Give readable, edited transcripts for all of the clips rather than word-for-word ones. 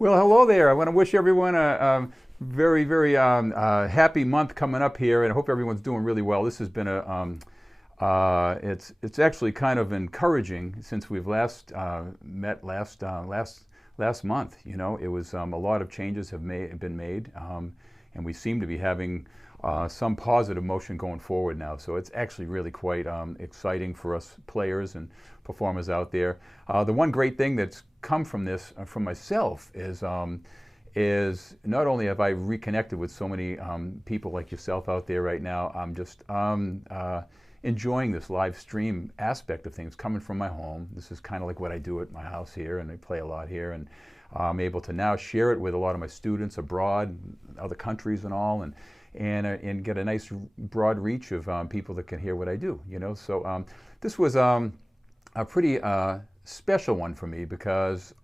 Well, hello there. I want to wish everyone a very, very happy month coming up here, and I hope everyone's doing really well. This has been it's actually kind of encouraging since we've last met last month. You know, it was a lot of changes have been made, and we seem to be having some positive motion going forward now. So it's actually really quite exciting for us players and performers out there. The one great thing that's come from this, from myself, is not only have I reconnected with so many people like yourself out there right now, I'm just enjoying this live stream aspect of things coming from my home. This is kind of like what I do at my house here, and I play a lot here, and I'm able to now share it with a lot of my students abroad, other countries and all, and get a nice broad reach of people that can hear what I do, you know. So this was a pretty special one for me because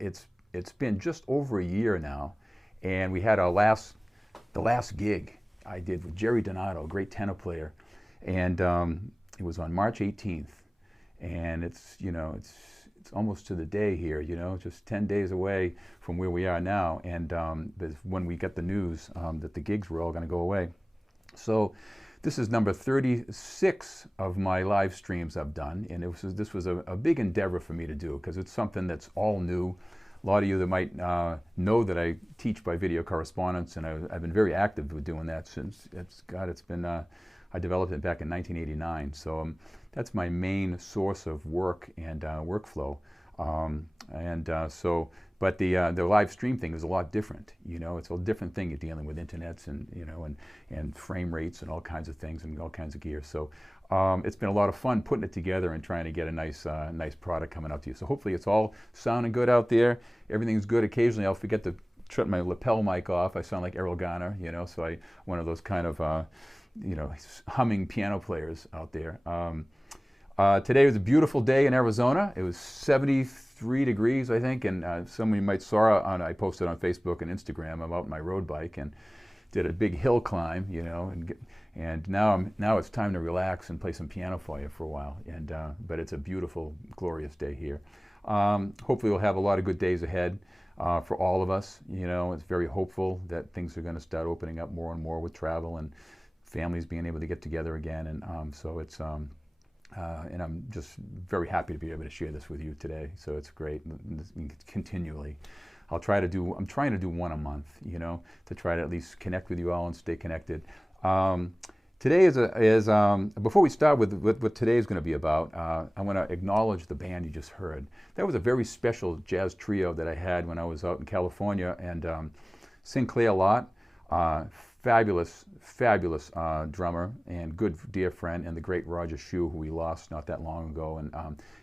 it's been just over a year now, and we had the last gig I did with Jerry Donato, a great tenor player, and it was on March 18th, and it's almost to the day here, you know, just 10 days away from where we are now, and when we got the news that the gigs were all going to go away. So this is number 36 of my live streams I've done, and this was a big endeavor for me to do because it's something that's all new. A lot of you that might know that I teach by video correspondence, and I've been very active with doing that since I developed it back in 1989. So that's my main source of work and workflow. But the live stream thing is a lot different. You know, it's a different thing. You're dealing with internets and and frame rates and all kinds of things and all kinds of gear. So it's been a lot of fun putting it together and trying to get a nice product coming out to you. So hopefully it's all sounding good out there. Everything's good. Occasionally I'll forget to shut my lapel mic off. I sound like Errol Garner, you know. So one of those kind of humming piano players out there. Today was a beautiful day in Arizona. It was 73 degrees, I think, and some of you might saw I posted on Facebook and Instagram. I'm out on my road bike and did a big hill climb, you know, and now it's time to relax and play some piano for you for a while. But it's a beautiful, glorious day here. Hopefully we'll have a lot of good days ahead for all of us. You know, it's very hopeful that things are going to start opening up more and more with travel and families being able to get together again, and so it's and I'm just very happy to be able to share this with you today. So it's great, continually. I'm trying to do one a month, you know, to try to at least connect with you all and stay connected. Today before we start with what today is going to be about, I want to acknowledge the band you just heard. That was a very special jazz trio that I had when I was out in California, and Sinclair Lott, fabulous drummer and good dear friend, and the great Roger Shew, who we lost not that long ago, and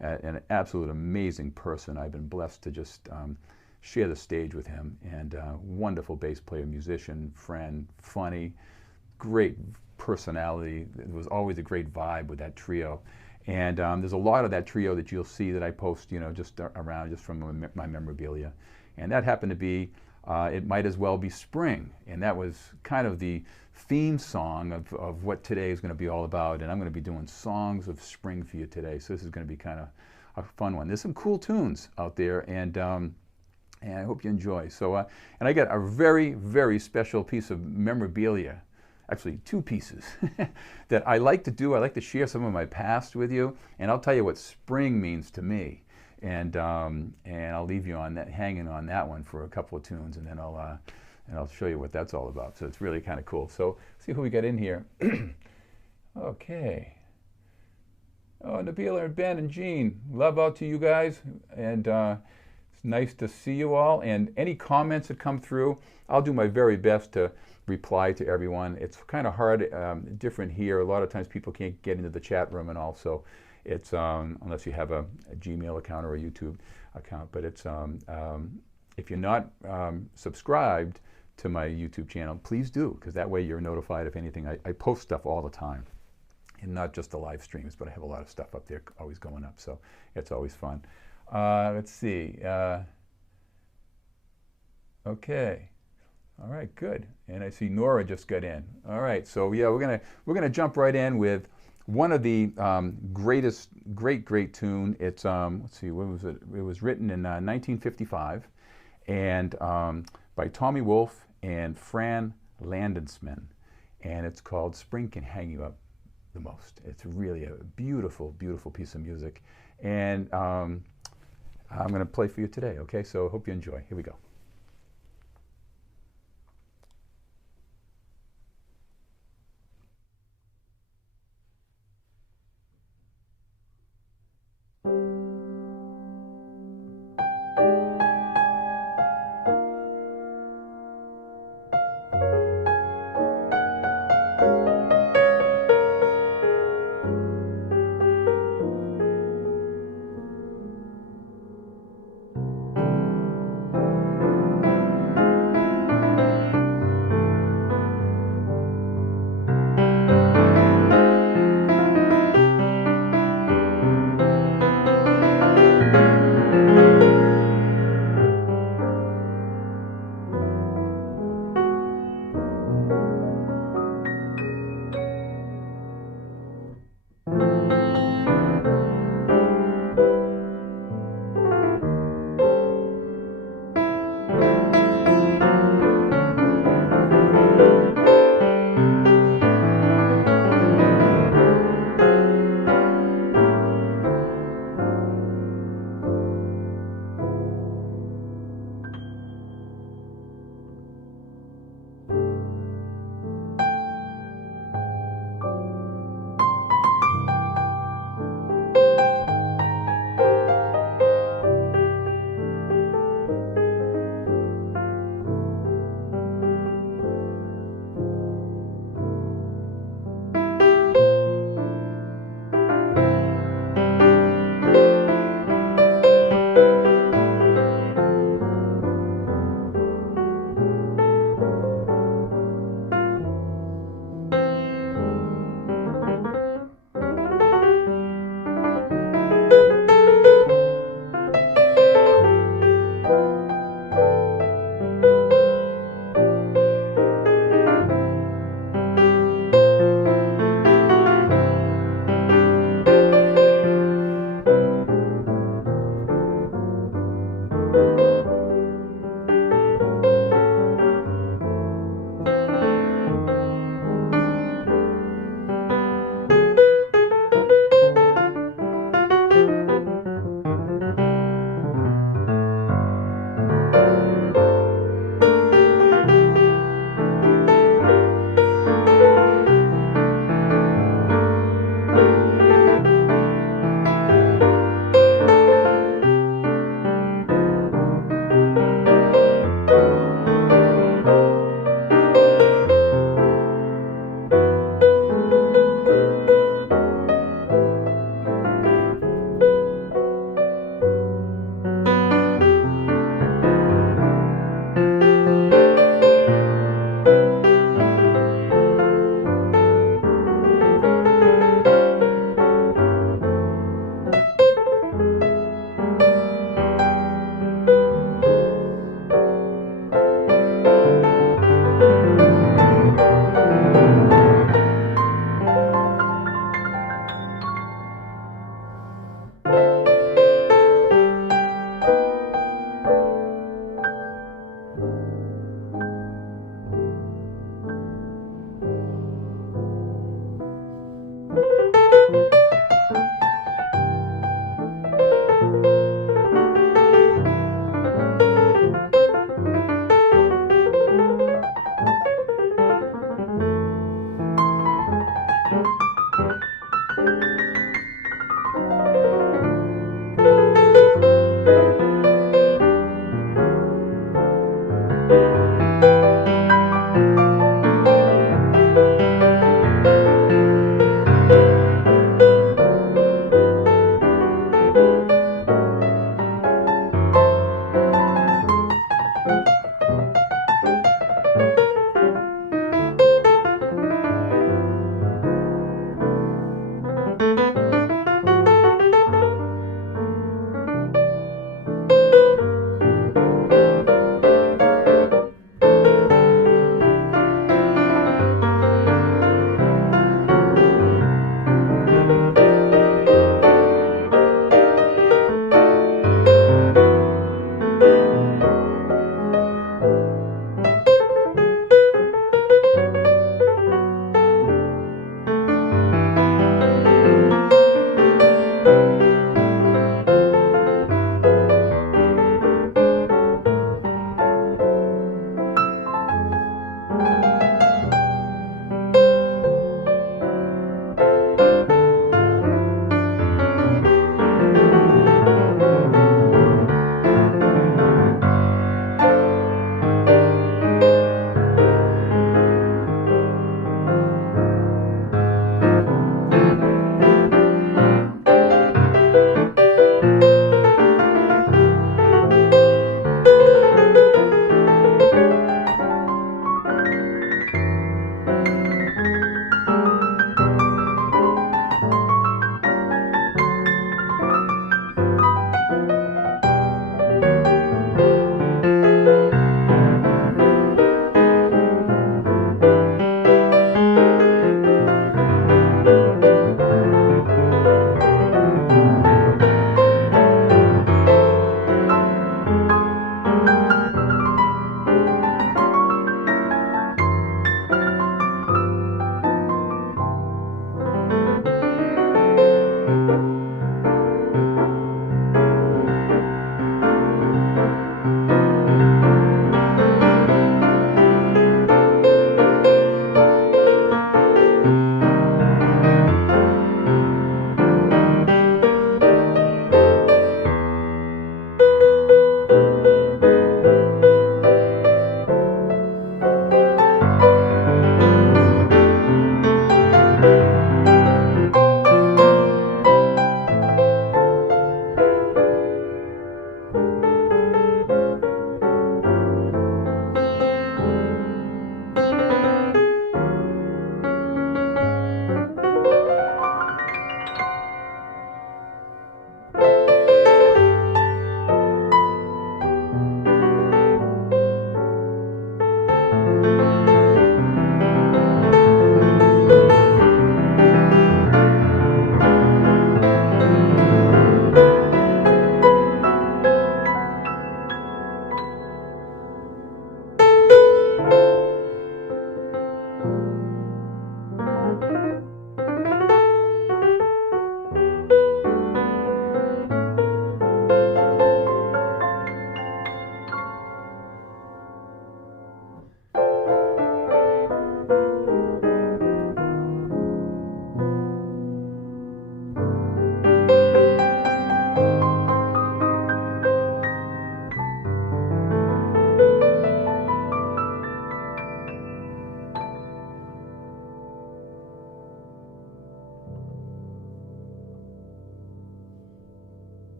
an absolute amazing person. I've been blessed to just share the stage with him, and wonderful bass player, musician, friend, funny, great personality. There was always a great vibe with that trio, and there's a lot of that trio that you'll see that I post, you know, just around, just from my memorabilia, and that happened to be It Might As Well Be Spring, and that was kind of the theme song of what today is going to be all about, and I'm going to be doing songs of spring for you today, so this is going to be kind of a fun one. There's some cool tunes out there, and I hope you enjoy. So, and I got a very, very special piece of memorabilia, actually two pieces, that I like to do. I like to share some of my past with you, and I'll tell you what spring means to me. And I'll leave you on that, hanging on that one for a couple of tunes, and then I'll show you what that's all about. So it's really kind of cool. So see who we got in here. Okay. Oh, Nabila and Ben and Jean, love out to you guys, and it's nice to see you all. And any comments that come through, I'll do my very best to reply to everyone. It's kind of hard, different here. A lot of times people can't get into the chat room, and also it's unless you have a Gmail account or a YouTube account. But it's if you're not subscribed to my YouTube channel, please do, because that way you're notified of anything. I post stuff all the time, and not just the live streams, but I have a lot of stuff up there always going up, so it's always fun. Let's see. Okay. All right, good. And I see Nora just got in. All right, so yeah, we're gonna jump right in with one of the great tune. It's let's see, when was it? It was written in 1955, and by Tommy Wolfe and Fran Landensman, and it's called Spring Can Hang You Up the Most. It's really a beautiful, beautiful piece of music, and I'm going to play for you today, okay? So I hope you enjoy. Here we go.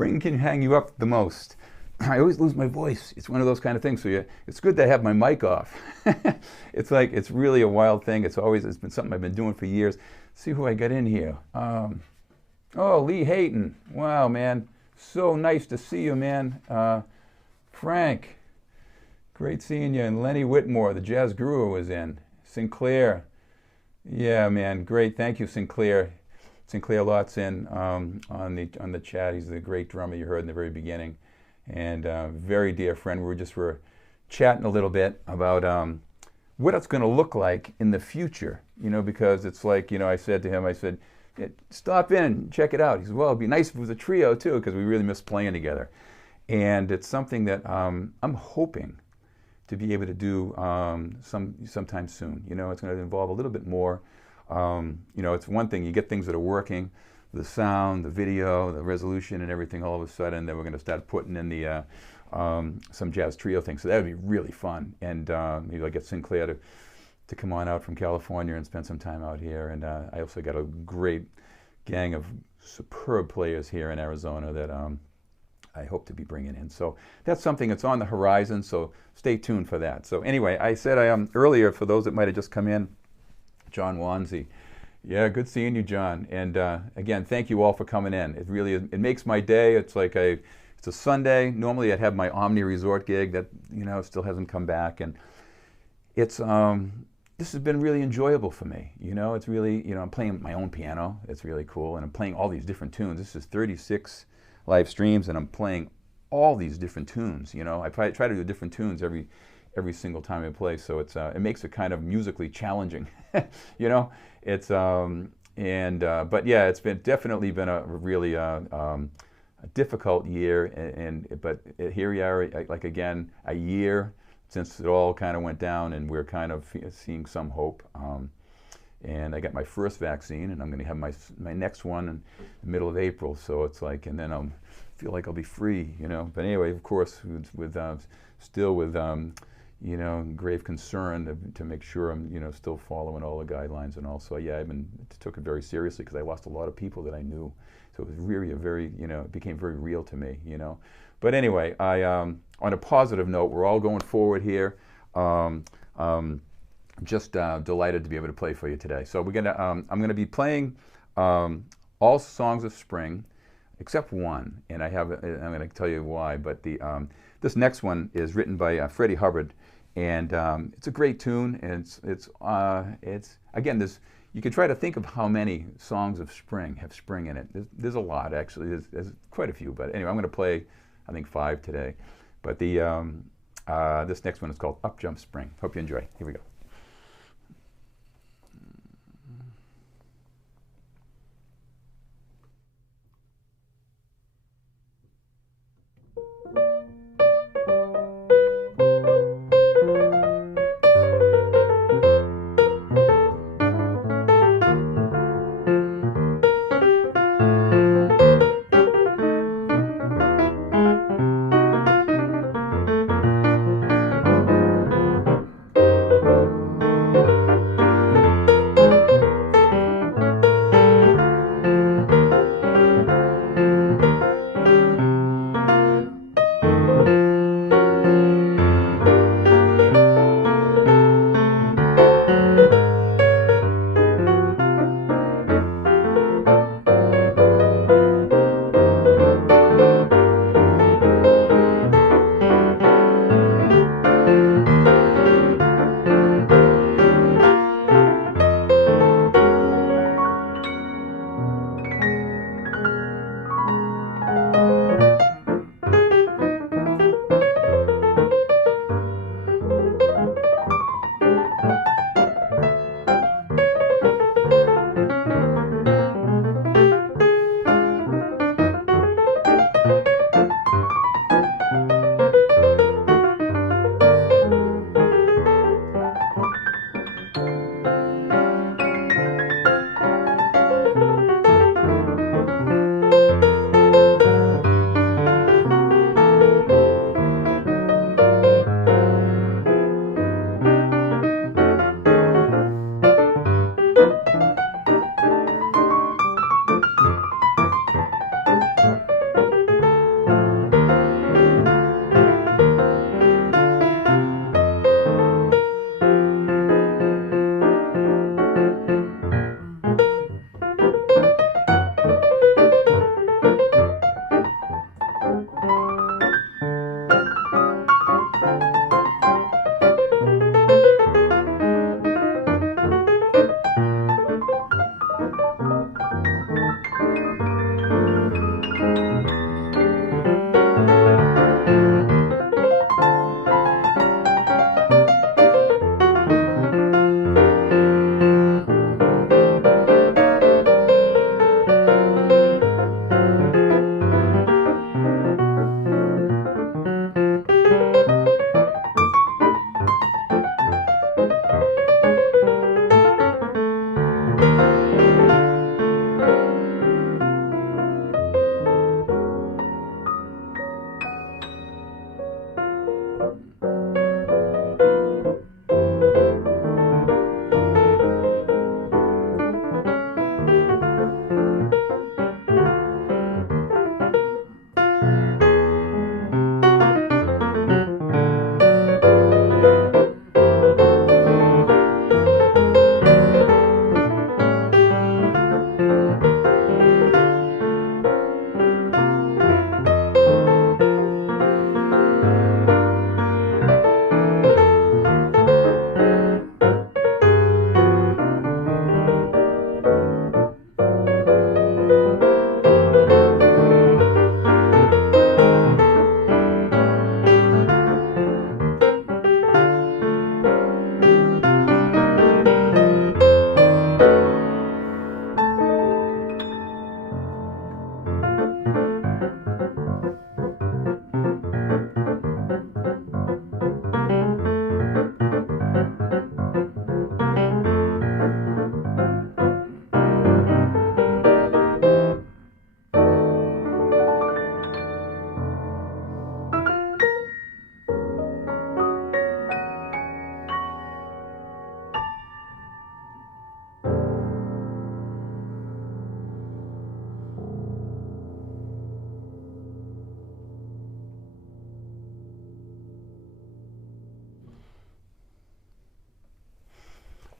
spring can hang you up the most. I always lose my voice. It's one of those kind of things. So it's good to have my mic off. It's like, it's really a wild thing. It's been something I've been doing for years. See who I got in here. Oh, Lee Hayton. Wow, man. So nice to see you, man. Frank. Great seeing you. And Lenny Whitmore, the jazz guru, was in. Sinclair. Yeah, man. Great. Thank you, Sinclair. Sinclair Lott's in on the chat. He's the great drummer you heard in the very beginning. And very dear friend. We were chatting a little bit about what it's going to look like in the future, you know, because it's like, you know, I said to him, I said, stop in and check it out. He said, well, it'd be nice if it was a trio too, because we really miss playing together. And it's something that I'm hoping to be able to do sometime soon. You know, it's going to involve a little bit more. You know, it's one thing, you get things that are working, the sound, the video, the resolution and everything all of a sudden, then we're going to start putting in the some jazz trio things. So that would be really fun. And maybe I'll get Sinclair to come on out from California and spend some time out here. And I also got a great gang of superb players here in Arizona that I hope to be bringing in. So that's something that's on the horizon, so stay tuned for that. So anyway, I said earlier, for those that might have just come in, John Wanzi. Yeah, good seeing you, John. And again, thank you all for coming in. It really is, it makes my day. It's like it's a Sunday. Normally I'd have my Omni Resort gig that, you know, still hasn't come back. And it's this has been really enjoyable for me. You know, it's really, you know, I'm playing my own piano. It's really cool. And I'm playing all these different tunes. This is 36 live streams and I'm playing all these different tunes. You know, I try to do different tunes every single time I play. So it's it makes it kind of musically challenging. You know, it's but yeah, it's definitely been a really a difficult year, but here we are, like again, a year since it all kind of went down, and we're kind of seeing some hope. And I got my first vaccine, and I'm going to have my next one in the middle of April. So it's like, and then I'll feel like I'll be free, you know. But anyway, of course, still with you know, grave concern to make sure I'm, you know, still following all the guidelines and all. So yeah, took it very seriously because I lost a lot of people that I knew. So it was really you know, it became very real to me, you know. But anyway, on a positive note, we're all going forward here. Just delighted to be able to play for you today. So we're gonna, I'm gonna be playing all songs of spring, except one, and I'm gonna tell you why. But this next one is written by Freddie Hubbard, and it's a great tune. And it's again, you can try to think of how many songs of spring have spring in it. There's a lot actually. There's quite a few. But anyway, I'm gonna play, I think, 5 today. But this next one is called Up Jump Spring. Hope you enjoy. Here we go.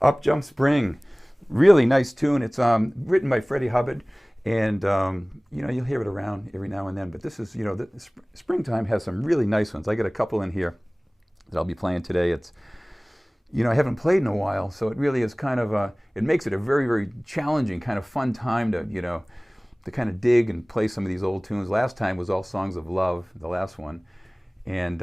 Up Jump Spring. Really nice tune. It's written by Freddie Hubbard, and you know, you'll hear it around every now and then, but this is, you know, springtime has some really nice ones. I got a couple in here that I'll be playing today. It's, you know, I haven't played in a while, so it really is kind of it makes it a very, very challenging, kind of fun time to, you know, to kind of dig and play some of these old tunes. Last time was all songs of love, the last one, and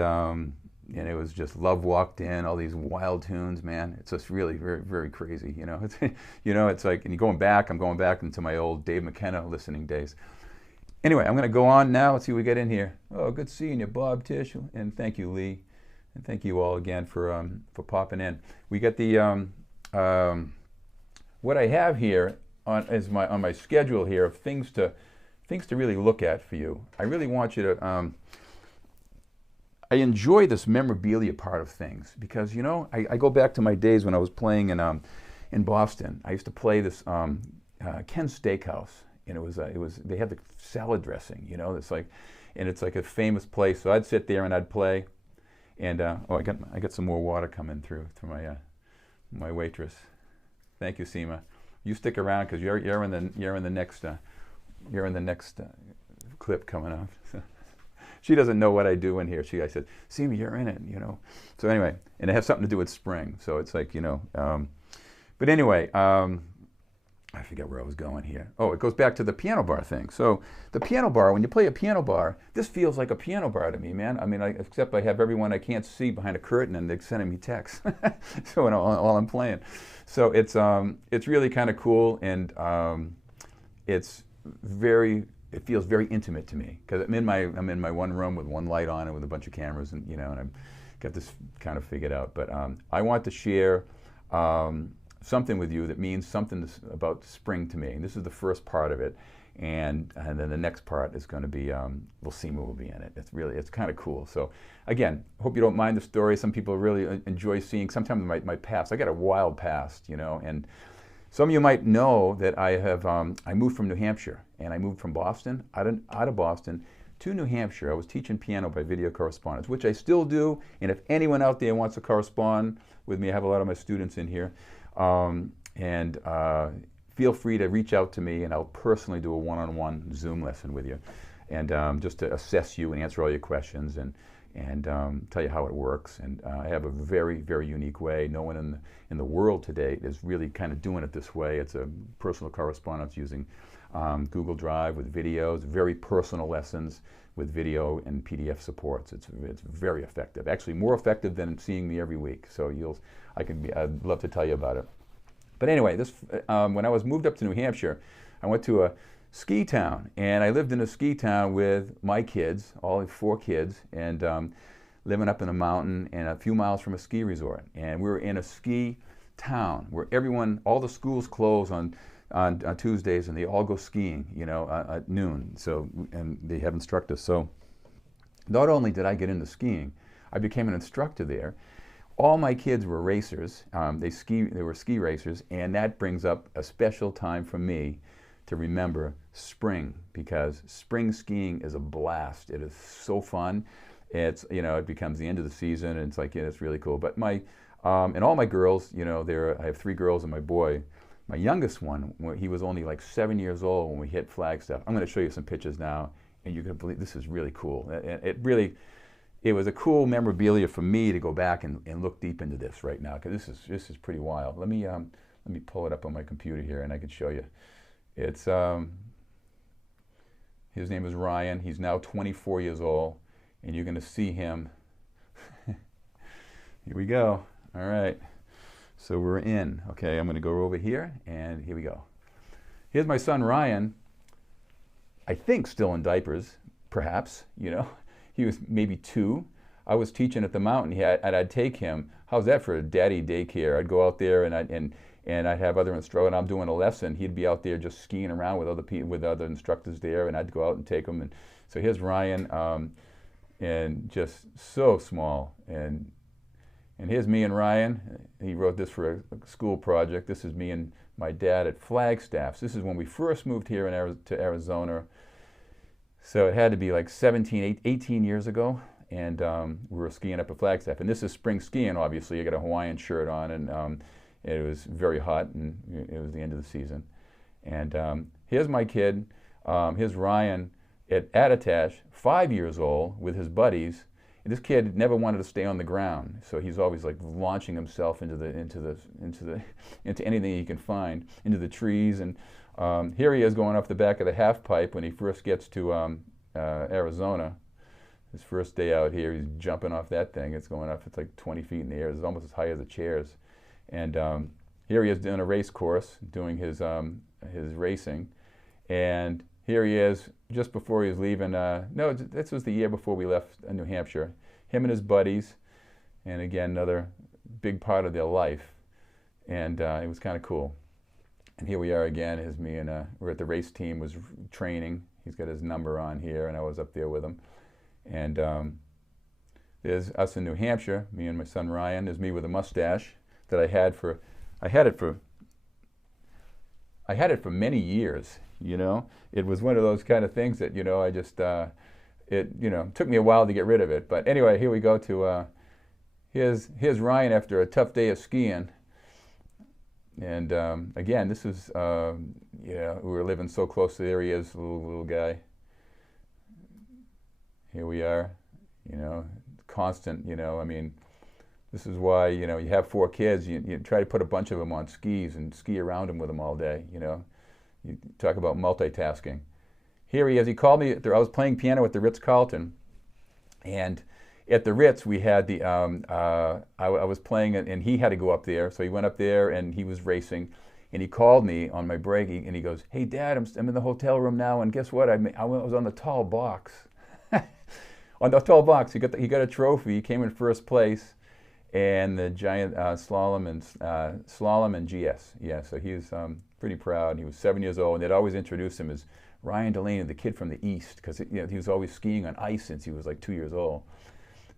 it was just Love Walked In, all these wild tunes, man. It's just really very, very crazy, you know. It's, you know, it's like, and you're going back, I'm going back into my old Dave McKenna listening days. Anyway, I'm going to go on now. Let's see what we get in here. Oh, good seeing you, Bob Tish, and thank you, Lee. And thank you all again for popping in. We got the what I have here on my schedule here of things to really look at for you. I really want you to. I enjoy this memorabilia part of things because, you know, I go back to my days when I was playing in Boston. I used to play this Ken's Steakhouse, and it was they had the salad dressing, you know. It's like a famous place. So I'd sit there and I'd play. And oh, I got some more water coming through my waitress. Thank you, Seema. You stick around because you're in the next clip coming up. She doesn't know what I do in here. I said, Seema, you're in it, you know. So anyway, and it has something to do with spring. So it's like, you know. But anyway, I forget where I was going here. Oh, it goes back to the piano bar thing. So the piano bar, when you play a piano bar, this feels like a piano bar to me, man. I mean, except I have everyone I can't see behind a curtain and they're sending me texts. So while I'm playing. So it's really kind of cool, and it feels very intimate to me because I'm in my one room with one light on and with a bunch of cameras, and, you know, and I've got this kind of figured out. But I want to share something with you that means something about spring to me. And this is the first part of it, and then the next part is going to be Seema will be in it. It's kind of cool. So again, hope you don't mind the story. Some people really enjoy seeing sometimes my past. I got a wild past, you know, and some of you might know that I moved from New Hampshire, and I moved from Boston, out of Boston to New Hampshire. I was teaching piano by video correspondence, which I still do. And if anyone out there wants to correspond with me, I have a lot of my students in here. Feel free to reach out to me, and I'll personally do a one-on-one Zoom lesson with you, and just to assess you and answer all your questions and tell you how it works. And I have a very, very unique way. No one in the world today is really kind of doing it this way. It's a personal correspondence using Google Drive with videos, very personal lessons with video and PDF supports. It's very effective. Actually, more effective than seeing me every week. So I'd love to tell you about it. But anyway, when I was moved up to New Hampshire, I went to a ski town, and I lived in a ski town with my kids, all 4 kids, and living up in a mountain and a few miles from a ski resort. And we were in a ski town where all the schools close on Tuesdays, and they all go skiing, you know, at noon. So, and they have instructors. So not only did I get into skiing, I became an instructor there. All my kids were racers. They were ski racers, and that brings up a special time for me to remember spring, because spring skiing is a blast. It is so fun. It's, you know, it becomes the end of the season, and it's like, yeah, it's really cool. But and all my girls, you know, I have 3 girls and my boy. My youngest one, he was only like 7 years old when we hit Flagstaff. I'm going to show you some pictures now, and you're going to believe this is really cool. It was a cool memorabilia for me to go back and look deep into this right now, because this is pretty wild. Let me pull it up on my computer here, and I can show you. It's his name is Ryan. He's now 24 years old, and you're going to see him. Here we go. All right. So we're in. Okay, I'm going to go over here, and here we go. Here's my son Ryan. I think still in diapers, perhaps, you know. He was maybe 2. I was teaching at the mountain, and I'd take him. How's that for a daddy daycare? I'd go out there, and I'd have other instructors, and I'm doing a lesson. He'd be out there just skiing around with other instructors there, and I'd go out and take him. And so here's Ryan, and just so small. And here's me and Ryan. He wrote this for a school project. This is me and my dad at Flagstaff. This is when we first moved here to Arizona. So it had to be like 18 years ago, and we were skiing up at Flagstaff. And this is spring skiing, obviously. I got a Hawaiian shirt on, and It was very hot, and it was the end of the season. And here's my kid. Here's Ryan at Attitash, 5 years old, with his buddies. And this kid never wanted to stay on the ground, so he's always like launching himself into anything he can find, into the trees. And here he is going off the back of the half pipe when he first gets to Arizona. His first day out here, he's jumping off that thing. It's going up, it's like 20 feet in the air. It's almost as high as the chairs. And here he is doing a race course, doing his racing. And here he is, just before he was leaving. No, this was the year before we left New Hampshire. Him and his buddies, and again, another big part of their life. And it was kind of cool. And here we are again, as me and we're at the race team, was training. He's got his number on here, and I was up there with him. And there's us in New Hampshire, me and my son Ryan. There's me with a mustache that I had for many years. You know, it was one of those kind of things that, you know, I just it took me a while to get rid of it. But anyway, here we go to here's Ryan after a tough day of skiing. And again, this is we were living so close to there. He is, little guy. Here we are, you know, constant, you know, I mean, this is why, you know, you have 4 kids, you try to put a bunch of them on skis and ski around them with them all day, you know. You talk about multitasking. Here he is, he called me, I was playing piano at the Ritz-Carlton, and at the Ritz we had the, I was playing it, and he had to go up there, so he went up there and he was racing, and he called me on my break, and he goes, "Hey Dad, I'm in the hotel room now, and guess what, I was on the tall box." On the tall box, he got a trophy. He came in first place, and the giant slalom and GS. Yeah, so he was pretty proud. He was 7 years old, and they'd always introduce him as Ryan Delaney, the kid from the East, because he was always skiing on ice since he was like 2 years old.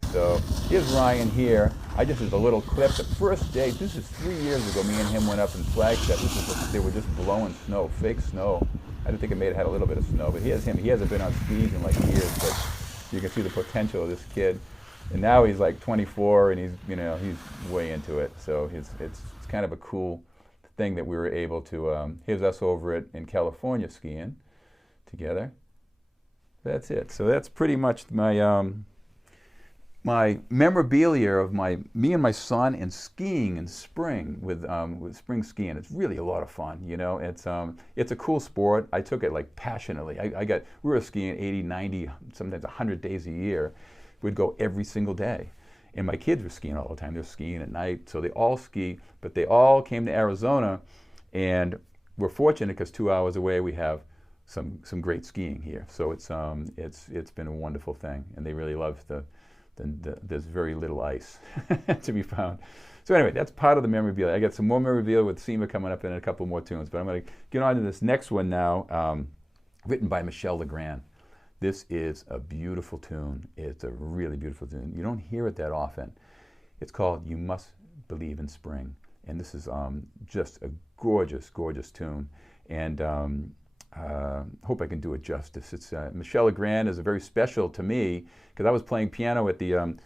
So here's Ryan here. I just did a little clip. The first day, this is 3 years ago. Me and him went up in Flagstaff. They were just blowing snow, fake snow. I didn't think it may have had a little bit of snow, but here's him. He hasn't been on skis in like years, but you can see the potential of this kid. And now he's like 24, and he's way into it. So it's kind of a cool thing that we were able to. Here's us over in California skiing together. That's it. So that's pretty much my my memorabilia of me and my son and skiing in spring with spring skiing. It's really a lot of fun, you know. It's a cool sport. I took it like passionately. We were skiing 80, 90, sometimes 100 days a year. We'd go every single day. And my kids were skiing all the time. They're skiing at night, so they all ski, but they all came to Arizona, and we're fortunate because 2 hours away we have some great skiing here. So it's been a wonderful thing, and they really love there's very little ice to be found. So anyway, that's part of the memorabilia. I got some more memorabilia with SEMA coming up in a couple more tunes, but I'm going to get on to this next one now, written by Michel Legrand. This is a beautiful tune. It's a really beautiful tune. You don't hear it that often. It's called "You Must Believe in Spring," and this is just a gorgeous, gorgeous tune. And hope I can do it justice. It's Michel Legrand is very special to me because I was playing piano at the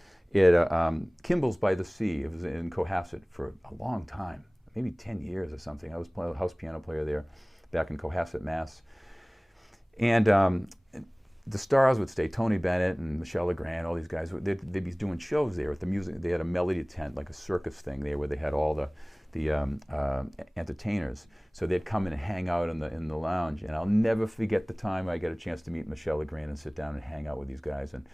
Kimball's by the Sea. It was in Cohasset for a long time, maybe 10 years or something. I was playing a house piano player there back in Cohasset, Mass. And the stars would stay, Tony Bennett and Michel Legrand, all these guys, they'd be doing shows there at the music. They had a melody tent, like a circus thing there, where they had all the entertainers. So they'd come in and hang out in the lounge, and I'll never forget the time I got a chance to meet Michel Legrand and sit down and hang out with these guys. And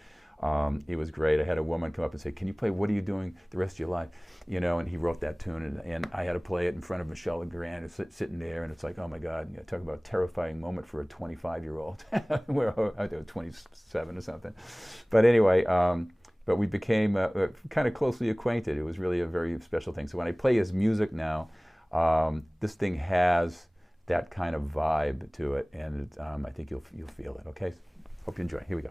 it was great. I had a woman come up and say, "Can you play What Are You Doing the Rest of Your Life?" You know, and he wrote that tune, and I had to play it in front of Michel Legrand, sitting there, and it's like, oh my God, you know, talk about a terrifying moment for a 25-year-old. Where I was 27 or something. But anyway, but we became kind of closely acquainted. It was really a very special thing. So when I play his music now, this thing has that kind of vibe to it, and I think you'll feel it. Okay, hope you enjoy. Here we go.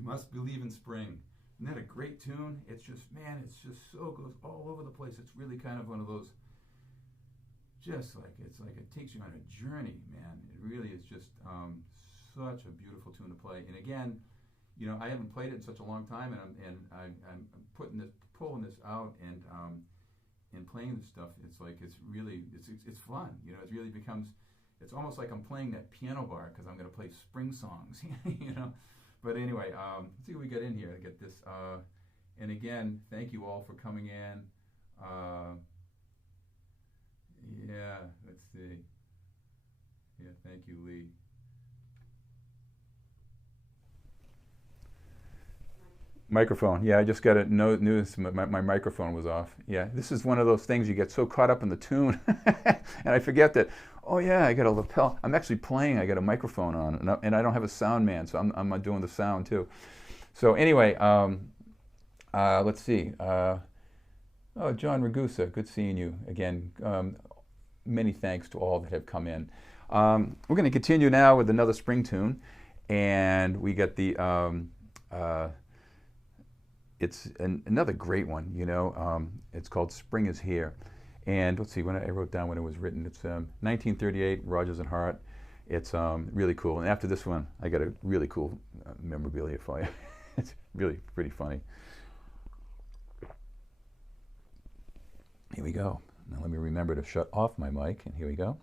You Must Believe in Spring. Isn't that a great tune? It's just, man, it's just so, goes all over the place. It's really kind of one of those, just like, it's like it takes you on a journey, man. It really is just such a beautiful tune to play. And again, you know, I haven't played it in such a long time, and I'm pulling this out and playing this stuff. It's like, it's really, it's fun. You know, it really becomes, it's almost like I'm playing that piano bar because I'm going to play spring songs, you know. But anyway, let's see what we got in here to get this. And again, thank you all for coming in. Yeah, let's see. Yeah, thank you, Lee. Microphone. Yeah, I just got a notice my microphone was off. Yeah, this is one of those things you get so caught up in the tune, and I forget that. Oh yeah, I got a lapel. I'm actually playing. I got a microphone on, and I don't have a sound man, so I'm doing the sound too. So anyway, let's see. Oh, John Ragusa, good seeing you again. Many thanks to all that have come in. We're going to continue now with another spring tune, and we get the. It's another great one, you know. It's called Spring is Here. And let's see, when I wrote down when it was written, it's 1938, Rodgers and Hart. It's really cool. And after this one, I got a really cool memorabilia for you. It's really pretty funny. Here we go. Now let me remember to shut off my mic, and here we go.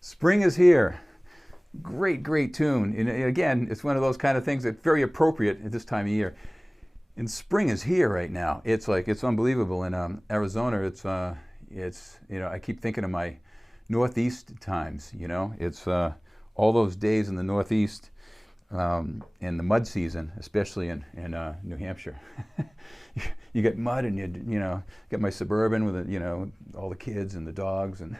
Spring is here. Great, great tune. And again, it's one of those kind of things that's very appropriate at this time of year. And spring is here right now. It's like, it's unbelievable. In Arizona, it's you know, I keep thinking of my Northeast times, you know. It's all those days in the Northeast in the mud season, especially in New Hampshire. You get mud and you know, get my Suburban with, you know, all the kids and the dogs and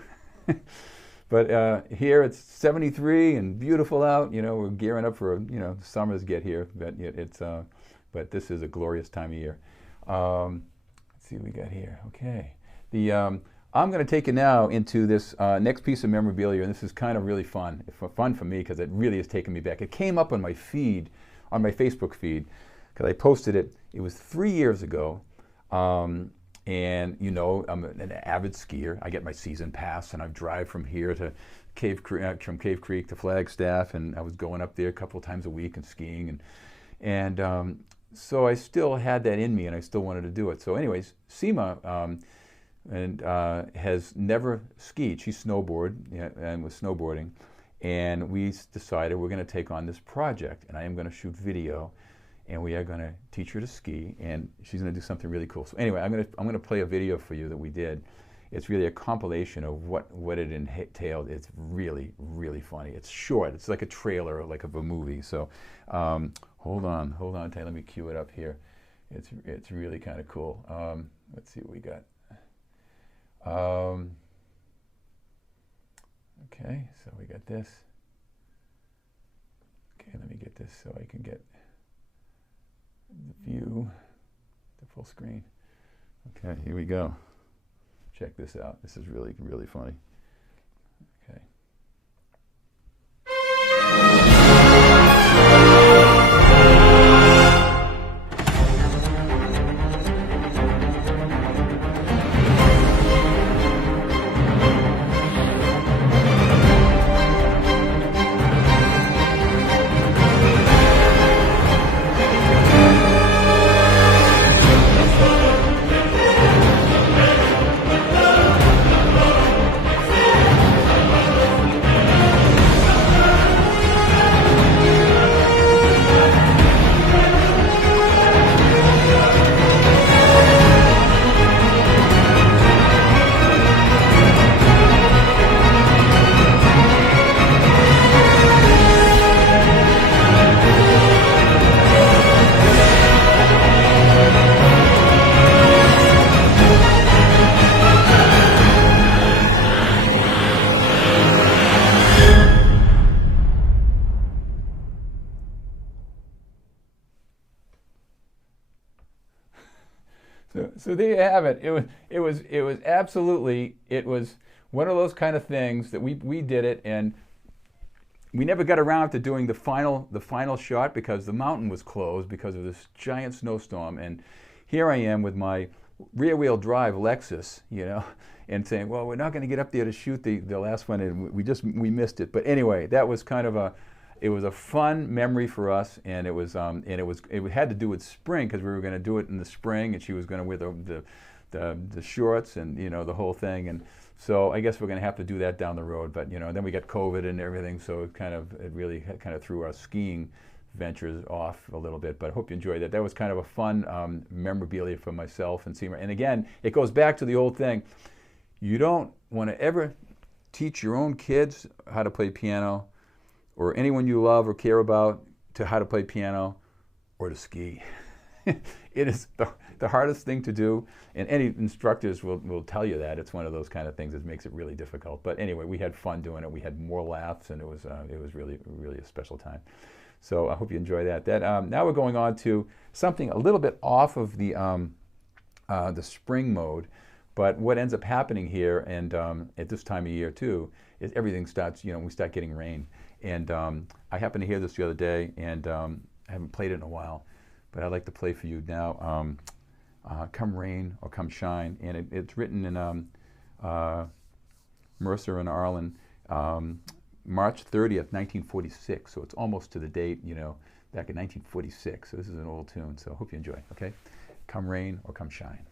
but here it's 73 and beautiful out. You know, we're gearing up for, you know, the summers get here, but this is a glorious time of year. Let's see what we got here. Okay, I'm going to take you now into this next piece of memorabilia, and this is kind of really fun. It's fun for me because it really has taken me back. It came up on my feed, on my Facebook feed, because I posted it. It was 3 years ago. And you know, I'm an avid skier. I get my season pass, and I drive from here to from Cave Creek to Flagstaff, and I was going up there a couple of times a week and skiing, and so I still had that in me, and I still wanted to do it. So, anyways, Seema has never skied. She snowboarded and was snowboarding, and we decided we're going to take on this project, and I am going to shoot video. And we are going to teach her to ski, and she's going to do something really cool. So anyway, I'm going to play a video for you that we did. It's really a compilation of what it entailed. It's really, really funny. It's short. It's like a trailer, like of a movie. So hold on, Tay. Let me cue it up here. It's really kind of cool. Let's see what we got. Okay, so we got this. Okay, let me get this so I can get the view, the full screen. Okay, here we go. Check this out. This is really, really funny. Okay. So there you have it. It was absolutely, it was one of those kind of things that we did it, and we never got around to doing the final shot because the mountain was closed because of this giant snowstorm. And here I am with my rear-wheel drive Lexus, you know, and saying, well, we're not going to get up there to shoot the last one, and we missed it. But anyway, that was kind of it was a fun memory for us, and it had to do with spring because we were going to do it in the spring, and she was going to wear the shorts and, you know, the whole thing. And so I guess we're going to have to do that down the road. But, you know, then we got COVID and everything, so it really kind of threw our skiing ventures off a little bit. But I hope you enjoyed that. That was kind of a fun memorabilia for myself and Seema. And again, it goes back to the old thing. You don't want to ever teach your own kids how to play piano, or anyone you love or care about, to how to play piano or to ski. It is the hardest thing to do, and any instructors will tell you that. It's one of those kind of things that makes it really difficult. But anyway, we had fun doing it. We had more laughs, and it was really, really a special time. So I hope you enjoy that. Now we're going on to something a little bit off of the spring mode. But what ends up happening here, and at this time of year too, is everything starts, you know, we start getting rain. And I happened to hear this the other day, and I haven't played it in a while, but I'd like to play for you now, Come Rain or Come Shine. And it's written in Mercer and Arlen, March 30th, 1946. So it's almost to the date, you know, back in 1946. So this is an old tune, so I hope you enjoy, okay? Come Rain or Come Shine.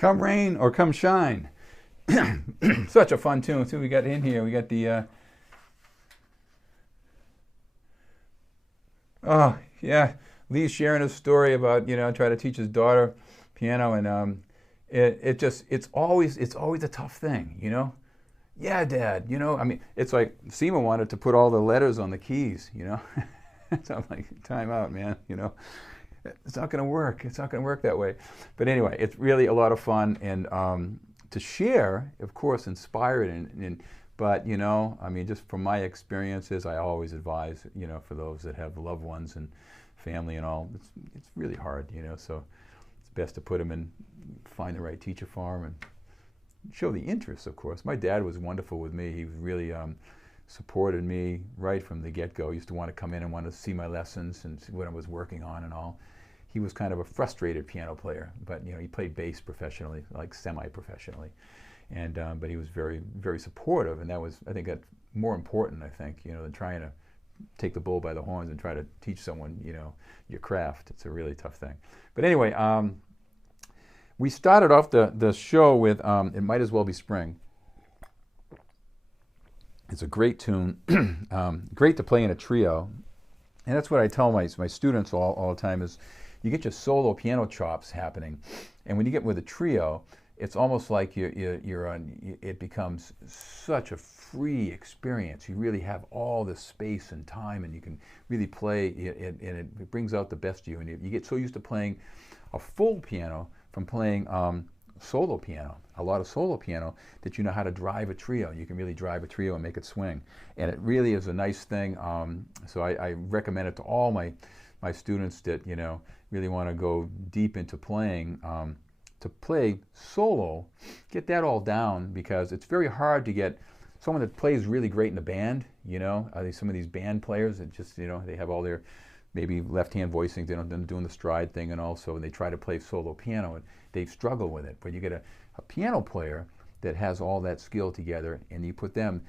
Come rain or come shine. Such a fun tune too. We got in here. We got the. Oh yeah, Lee's sharing his story about trying to teach his daughter piano, and it's always a tough thing, Yeah, Dad. I mean, it's like Seema wanted to put all the letters on the keys, So I'm like, time out, man. It's not going to work. It's not going to work that way. But anyway, it's really a lot of fun, and to share, of course, inspired. But I mean, just from my experiences, I always advise, for those that have loved ones and family and all, it's really hard, So it's best to put them in, find the right teacher for them, and show the interest, of course. My dad was wonderful with me. He was really supported me right from the get-go. He used to want to come in and want to see my lessons and see what I was working on and all. He was kind of a frustrated piano player, but he played bass professionally, like semi-professionally. and but he was very, very supportive, and that was, I think, that's more important, I think, you know, than trying to take the bull by the horns and try to teach someone, you know, your craft. It's a really tough thing. But anyway, we started off the show with It Might As Well Be Spring. It's a great tune, great to play in a trio. And that's what I tell my students all the time is you get your solo piano chops happening. And when you get with a trio, it's almost like it becomes such a free experience. You really have all this space and time, and you can really play it, and it brings out the best of you. And you get so used to playing a full piano from playing solo piano, a lot of solo piano, that you know how to drive a trio. You can really drive a trio and make it swing. And it really is a nice thing. So I recommend it to all my students that, you know, really want to go deep into playing. To play solo, get that all down, because it's very hard to get someone that plays really great in a band, you know. Some of these band players that just, you know, they have all their maybe left-hand voicing, they don't doing the stride thing, and also they try to play solo piano, and they struggle with it. But you get a piano player that has all that skill together, and you put them,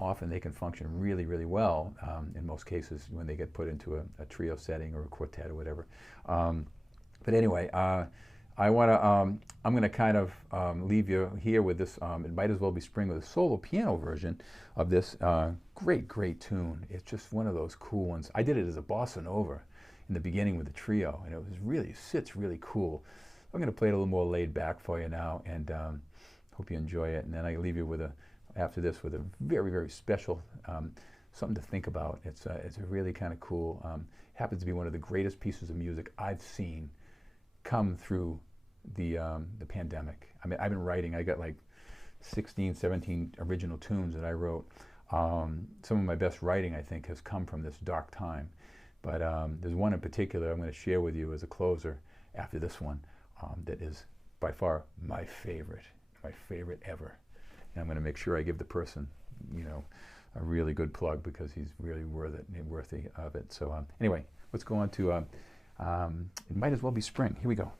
often they can function really, really well in most cases when they get put into a trio setting or a quartet or whatever. But anyway, I'm going to kind of leave you here with this, It Might As Well Be Spring, with a solo piano version of this great tune. It's just one of those cool ones. I did it as a bossa nova in the beginning with the trio, and it sits really cool. I'm going to play it a little more laid back for you now, and hope you enjoy it. And then I leave you with after this with a very, very special something to think about. It's a really kind of cool, happens to be one of the greatest pieces of music I've seen come through the pandemic. I mean, I've been writing, I got like 16, 17 original tunes that I wrote. Some of my best writing, I think, has come from this dark time. But there's one in particular I'm going to share with you as a closer after this one that is by far my favorite ever. And I'm going to make sure I give the person, you know, a really good plug, because he's really worthy of it. So anyway, let's go on to It Might As Well Be Spring. Here we go.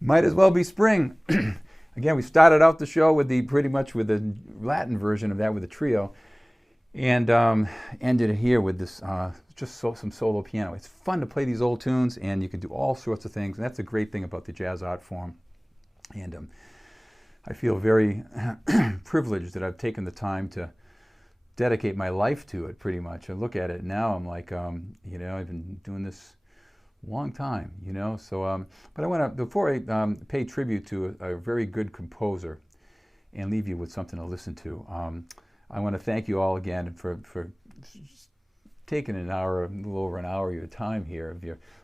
Might as well be spring. Again, we started out the show with pretty much with the Latin version of that with a trio, and ended it here with this some solo piano. It's fun to play these old tunes, and you can do all sorts of things, and that's a great thing about the jazz art form. And I feel very privileged that I've taken the time to dedicate my life to it, pretty much. I look at it now, I'm like, you know, I've been doing this a long time, you know. So, but I want to, before I pay tribute to a very good composer and leave you with something to listen to, I want to thank you all again for taking an hour, a little over an hour of your time here,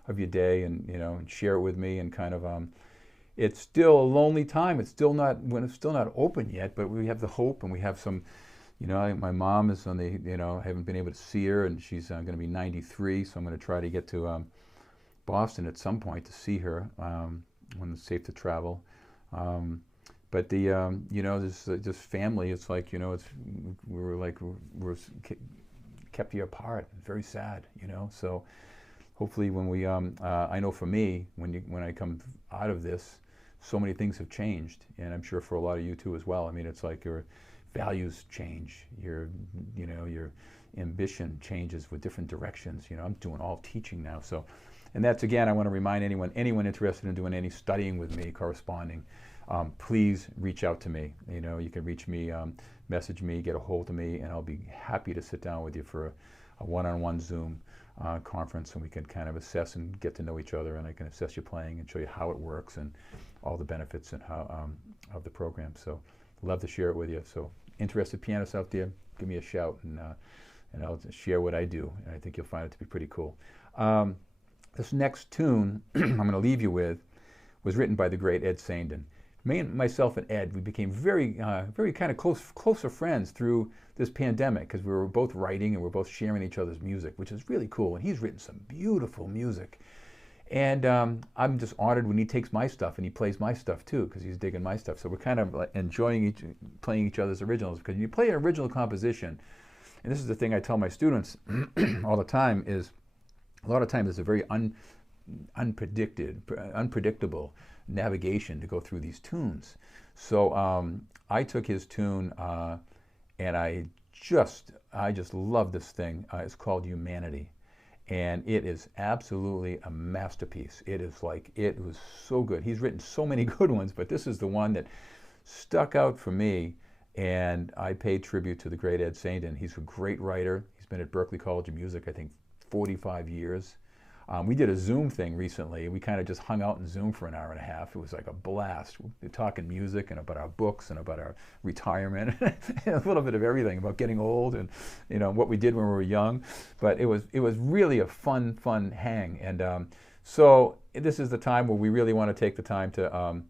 of your day, and you know, and share it with me, and kind of it's still a lonely time. It's still not open yet, but we have the hope, and we have some, you know, my mom is on the, you know, I haven't been able to see her, and she's going to be 93, so I'm going to try to get to Boston at some point to see her when it's safe to travel. But the, you know, this family, it's like, you know, we're kept you apart. It's very sad, you know. So hopefully when we, I know for me, when I come out of this, so many things have changed, and I'm sure for a lot of you too as well. I mean, it's like your values change, your ambition changes with different directions. You know, I'm doing all teaching now, so, and that's, again, I want to remind anyone interested in doing any studying with me, corresponding, please reach out to me. You know, you can reach me, message me, get a hold of me, and I'll be happy to sit down with you for a one-on-one Zoom conference, and we can kind of assess and get to know each other, and I can assess your playing and show you how it works and all the benefits and how of the program. So love to share it with you. So interested pianists out there, give me a shout, and I'll share what I do, and I think you'll find it to be pretty cool. This next tune I'm going to leave you with was written by the great Ed Saindon. Myself and Ed, we became very kind of closer friends through this pandemic, because we were both writing and we're both sharing each other's music, which is really cool. And he's written some beautiful music. And I'm just honored when he takes my stuff and he plays my stuff too, because he's digging my stuff. So we're kind of enjoying playing each other's originals, because when you play an original composition, and this is the thing I tell my students all the time, is a lot of times it's a very unpredictable navigation to go through these tunes. So I took his tune and I just love this thing. It's called Humanity, and it is absolutely a masterpiece. It is like, it was so good. He's written so many good ones, but this is the one that stuck out for me, and I paid tribute to the great Ed Saindon. He's a great writer. He's been at Berklee College of Music, I think, 45 years. We did a Zoom thing recently. We kind of just hung out in Zoom for an hour and a half. It was like a blast. We're talking music and about our books and about our retirement, and a little bit of everything, about getting old and, you know, what we did when we were young. But it was really a fun hang. And so this is the time where we really want to take the time to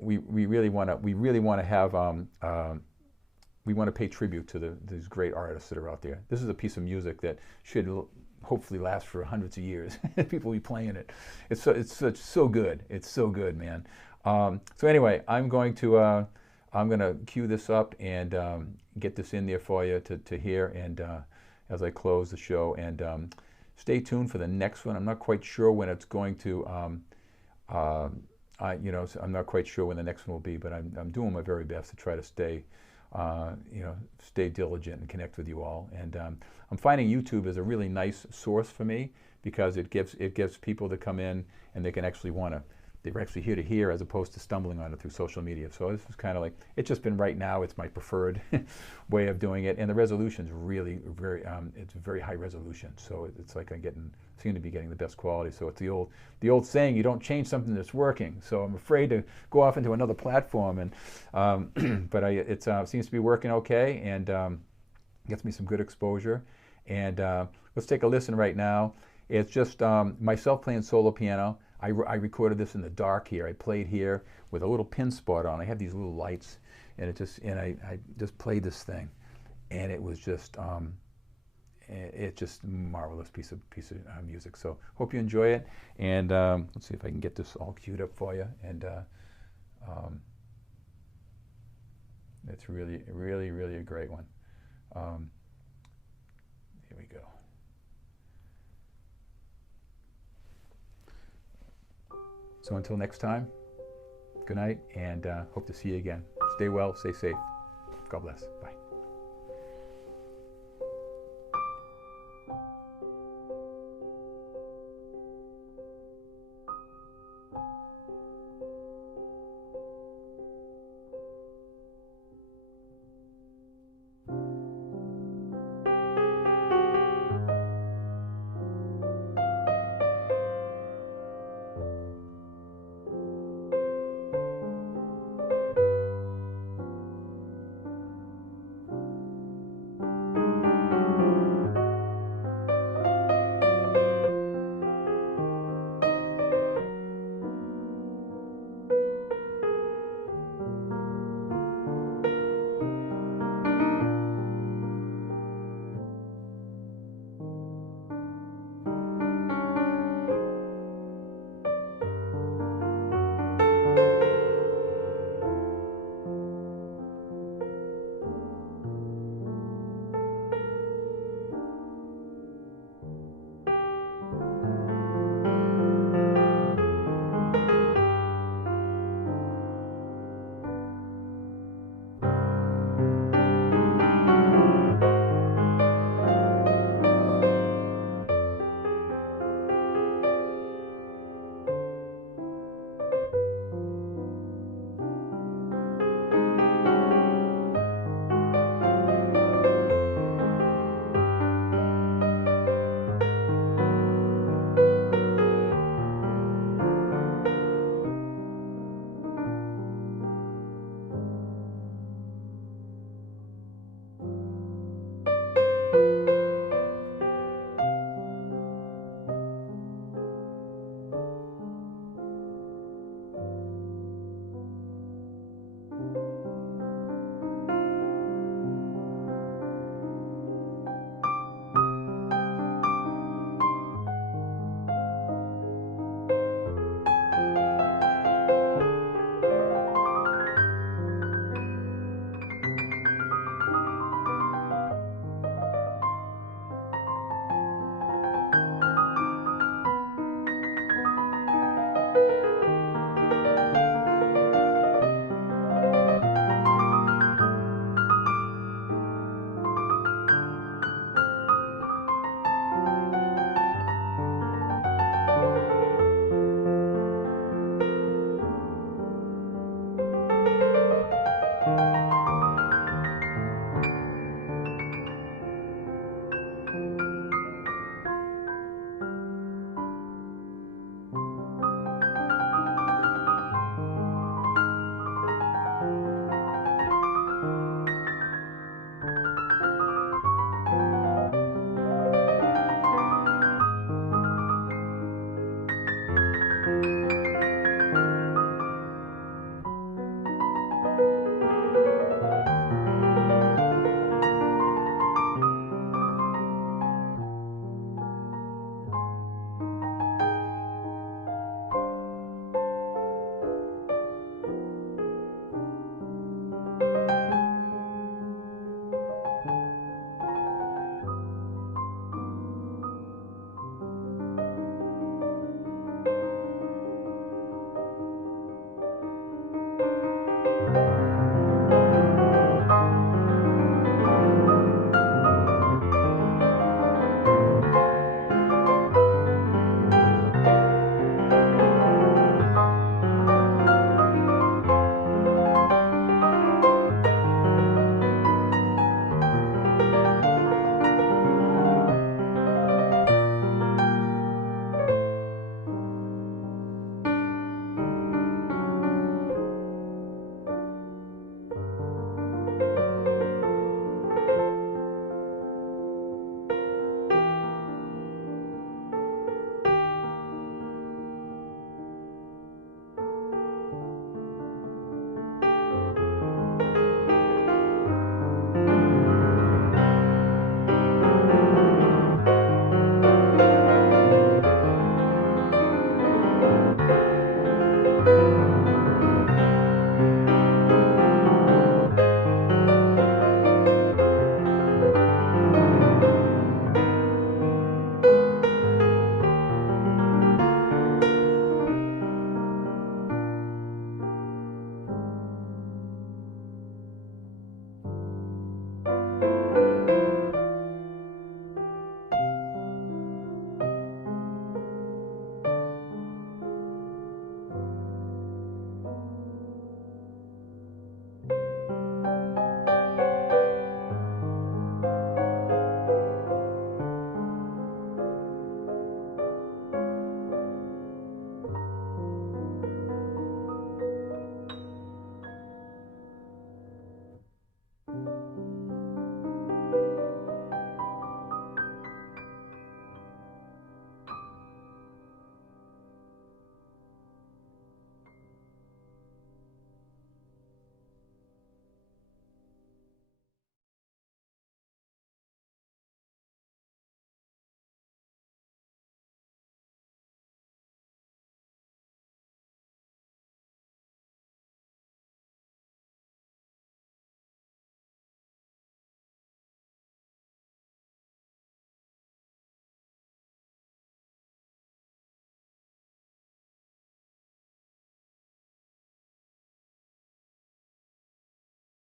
we really want to have we want to pay tribute to these great artists that are out there. This is a piece of music that should hopefully last for hundreds of years. People will be playing it. It's so good. It's so good, man. So anyway, I'm going to cue this up and get this in there for you to hear, and as I close the show, and stay tuned for the next one. I'm not quite sure when it's going to. You know, so I'm not quite sure when the next one will be, but I'm doing my very best to try to stay. You know, stay diligent and connect with you all. And I'm finding YouTube is a really nice source for me, because it gives people to come in and they can actually they're actually here to hear, as opposed to stumbling on it through social media. So this is kind of like, it's just been, right now, it's my preferred way of doing it. And the resolution's really it's very high resolution. So it's like I seem to be getting the best quality. So it's the old saying, you don't change something that's working. So I'm afraid to go off into another platform, and but it seems to be working okay, and gets me some good exposure. And let's take a listen right now. It's just myself playing solo piano. I recorded this in the dark here. I played here with a little pin spot on. I have these little lights, and I just played this thing, and it was just it's just a marvelous piece of music. So hope you enjoy it, and let's see if I can get this all queued up for you. And it's really a great one. Here we go. So until next time, Good night, and hope to see you again. Stay well, stay safe. God bless. Bye.